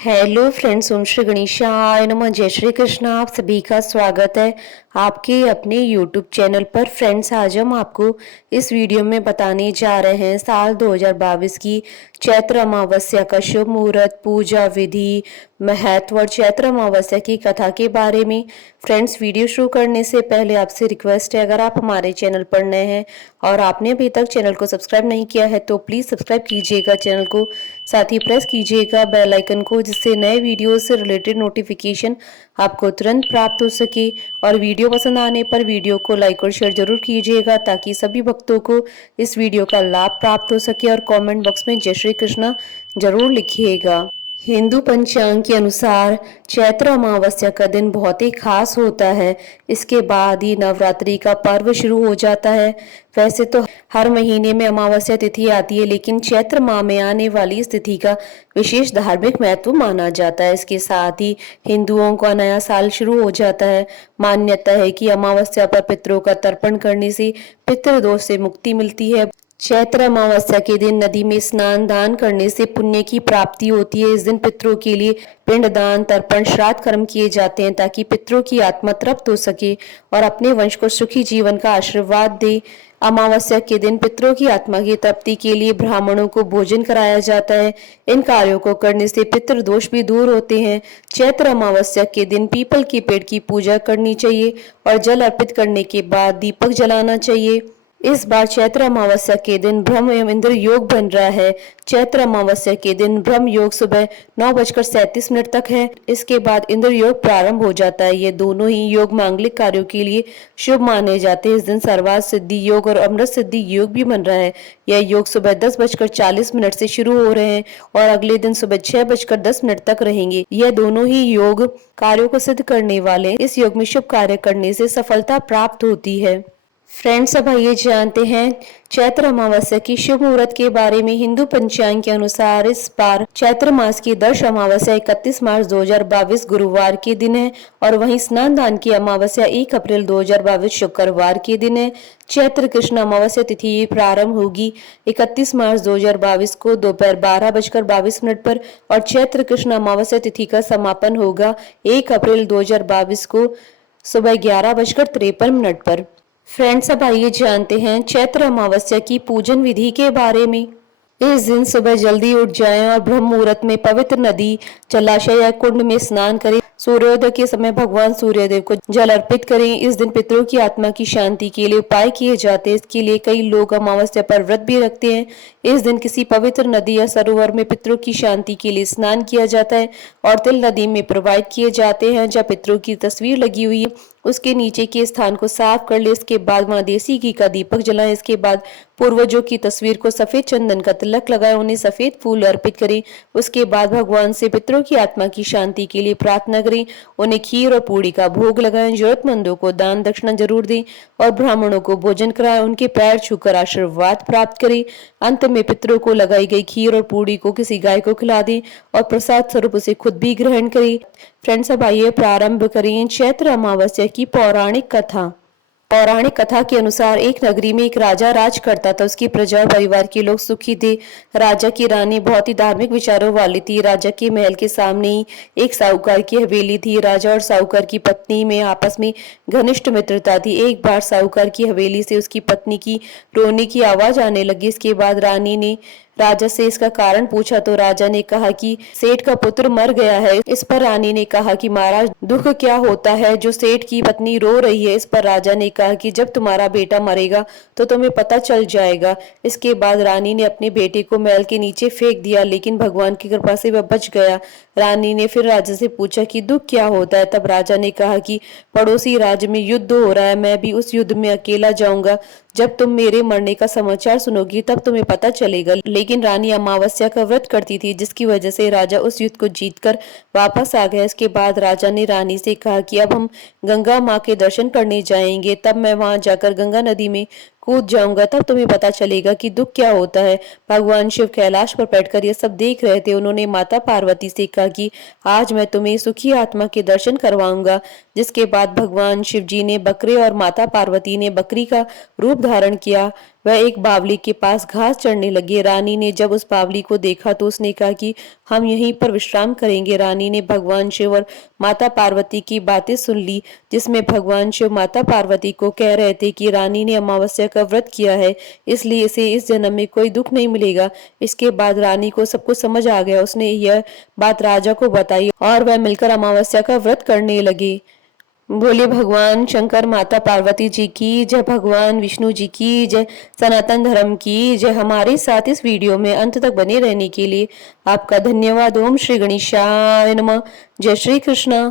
Hello friends, ओम श्री गणेशाय नमः। जय श्री कृष्ण। आप सभी का स्वागत है आपके अपने यूट्यूब चैनल पर। फ्रेंड्स, आज हम आपको इस वीडियो में बताने जा रहे हैं साल 2022 की चैत्र अमावस्या का शुभ मुहूर्त, पूजा विधि, महत्व और चैत्र अमावस्या की कथा के बारे में। फ्रेंड्स, वीडियो शुरू करने से पहले आपसे रिक्वेस्ट है, अगर आप हमारे चैनल पर नए हैं और आपने अभी तक चैनल को सब्सक्राइब नहीं किया है तो प्लीज़ सब्सक्राइब कीजिएगा चैनल को, साथ ही प्रेस कीजिएगा बेल आइकन को, जिससे नए वीडियो से रिलेटेड नोटिफिकेशन आपको तुरंत प्राप्त हो सके। और वीडियो पसंद आने पर वीडियो को लाइक और शेयर जरूर कीजिएगा ताकि सभी भक्तों को इस वीडियो का लाभ प्राप्त हो सके। और कमेंट बॉक्स में जय श्री कृष्णा जरूर लिखिएगा। हिंदू पंचांग के अनुसार चैत्र अमावस्या का दिन बहुत ही खास होता है। इसके बाद ही नवरात्रि का पर्व शुरू हो जाता है। वैसे तो हर महीने में अमावस्या तिथि आती है, लेकिन चैत्र माह में आने वाली इस तिथि का विशेष धार्मिक महत्व माना जाता है। इसके साथ ही हिंदुओं का नया साल शुरू हो जाता है। मान्यता है कि अमावस्या पर पितरों का तर्पण करने से पितृदोष से मुक्ति मिलती है। चैत्र अमावस्या के दिन नदी में स्नान दान करने से पुण्य की प्राप्ति होती है। इस दिन पितरों के लिए पिंड दान, तर्पण, श्राद्ध कर्म किए जाते हैं ताकि पितरों की आत्मा तृप्त हो सके और अपने वंश को सुखी जीवन का आशीर्वाद दे। अमावस्या के दिन पितरों की आत्मा की तृप्ति के लिए ब्राह्मणों को भोजन कराया जाता है। इन कार्यों को करने से पितृ दोष भी दूर होते हैं। चैत्र अमावस्या के दिन पीपल के पेड़ की पूजा करनी चाहिए और जल अर्पित करने के बाद दीपक जलाना चाहिए। इस बार चैत्र अमावस्या के दिन ब्रह्म एवं इंद्र योग बन रहा है। चैत्र अमावस्या के दिन ब्रह्म योग सुबह 9:37 तक है। इसके बाद इंद्र योग प्रारंभ हो जाता है। ये दोनों ही योग मांगलिक कार्यों के लिए शुभ माने जाते हैं। इस दिन सर्वार्थ सिद्धि योग और अमृत सिद्धि योग भी बन रहा है। यह योग सुबह 10:40 से शुरू हो रहे हैं और अगले दिन सुबह 6:10 तक रहेंगे। यह दोनों ही योग कार्यों को सिद्ध करने वाले। इस योग में शुभ कार्य करने से सफलता प्राप्त होती है। फ्रेंड्स, अब आइए जानते हैं चैत्र अमावस्या की शुभ मुहूर्त के बारे में। हिंदू पंचांग के अनुसार इस बार चैत्र मास की दर्श अमावस्या 31 मार्च 2022 गुरुवार के दिन है और वहीं स्नान दान की अमावस्या 1 अप्रैल 2022 शुक्रवार के दिन है। चैत्र कृष्ण अमावस्या तिथि प्रारंभ होगी 31 मार्च 2022 को दोपहर 12:22 पर और चैत्र कृष्ण अमावस्या तिथि का समापन होगा 1 अप्रैल 2022 को सुबह 11:53 पर। फ्रेंड्स, अब आइए जानते हैं चैत्र अमावस्या की पूजन विधि के बारे में। इस दिन सुबह जल्दी उठ जाएं और ब्रह्म मुहूर्त में पवित्र नदी, जलाशय या कुंड में स्नान करें। सूर्योदय के समय भगवान सूर्यदेव को जल अर्पित करें। इस दिन पितरों की आत्मा की शांति के लिए उपाय किए जाते हैं। इसके लिए कई लोग अमावस्या पर व्रत भी रखते हैं। इस दिन किसी पवित्र नदी या सरोवर में पितरों की शांति के लिए स्नान किया जाता है और तिल नदी में प्रवाहित किए जाते हैं। जब पितरों की तस्वीर लगी हुई है उसके नीचे के स्थान को साफ कर ले। इसके बाद वहां देसी घी का दीपक जलाएं। इसके बाद पूर्वजों की तस्वीर को सफेद चंदन का तिलक लगाएं, उन्हें सफेद फूल अर्पित करें। उसके बाद भगवान से पितरों की आत्मा की शांति के लिए प्रार्थना करें। उन्हें खीर और पूड़ी का भोग लगाएं। जरूरतमंदों को दान दक्षिणा जरूर दें और ब्राह्मणों को भोजन कराएं। उनके पैर छूकर आशीर्वाद प्राप्त करें। अंत में पितरों को लगाई गई खीर और पूड़ी को किसी गाय को खिला दें और प्रसाद स्वरूप उसे खुद भी ग्रहण करें। फ्रेंड्स, अब आइए प्रारंभ करें चैत्र अमावस्या की पौराणिक कथा। पौराणिक कथा के अनुसार एक नगरी में एक राजा राज करता था। उसकी प्रजा और परिवार के लोग सुखी थे। राजा की रानी बहुत ही धार्मिक विचारों वाली थी। राजा के महल के सामने ही एक साहूकार की हवेली थी। राजा और साहूकार की पत्नी में आपस में घनिष्ठ मित्रता थी। एक बार साहूकार की हवेली से उसकी पत्नी की रोने की आवाज आने लगी। इसके बाद रानी ने राजा से इसका कारण पूछा तो राजा ने कहा कि सेठ का पुत्र मर गया है। इस पर रानी ने कहा कि महाराज, दुख क्या होता है जो सेठ की पत्नी रो रही है। इस पर राजा ने कहा कि जब तुम्हारा बेटा मरेगा तो तुम्हें पता चल जाएगा। इसके बाद रानी ने अपने बेटे को महल के नीचे फेंक दिया, लेकिन भगवान की कृपा से वह बच गया। रानी ने फिर राजा से पूछा कि दुख क्या होता है। तब राजा ने कहा कि पड़ोसी राज्य में युद्ध हो रहा है, मैं भी उस युद्ध में अकेला जाऊंगा। जब तुम मेरे मरने का समाचार सुनोगी तब तुम्हें पता चलेगा। लेकिन रानी अमावस्या का व्रत करती थी, जिसकी वजह से राजा उस युद्ध को जीतकर वापस आ गया। इसके बाद राजा ने रानी से कहा कि अब हम गंगा माँ के दर्शन करने जाएंगे। तब मैं वहां जाकर गंगा नदी में कूद जाऊंगा, तब तुम्हें पता चलेगा कि दुख क्या होता है। भगवान शिव कैलाश पर बैठकर ये सब देख रहे थे। उन्होंने माता पार्वती से कहा कि आज मैं तुम्हें सुखी आत्मा के दर्शन करवाऊंगा, जिसके बाद भगवान शिव जी ने बकरे और माता पार्वती ने बकरी का रूप धारण किया। वह एक बावली के पास घास चढ़ने लगी। रानी ने जब उस बावली को देखा तो उसने कहा कि हम यहीं पर विश्राम करेंगे। रानी ने भगवान शिव और माता पार्वती की बातें सुन ली, जिसमें भगवान शिव माता पार्वती को कह रहे थे कि रानी ने अमावस्या का व्रत किया है, इसलिए इसे इस जन्म में कोई दुख नहीं मिलेगा। इसके बाद रानी को सब कुछ समझ आ गया। उसने यह बात राजा को बताई और वह मिलकर अमावस्या का व्रत करने लगे। बोले भगवान शंकर, माता पार्वती जी की जय, भगवान विष्णु जी की जय, सनातन धर्म की जय। हमारे साथ इस वीडियो में अंत तक बने रहने के लिए आपका धन्यवाद। ओम श्री गणेशाय नमः। जय श्री कृष्ण।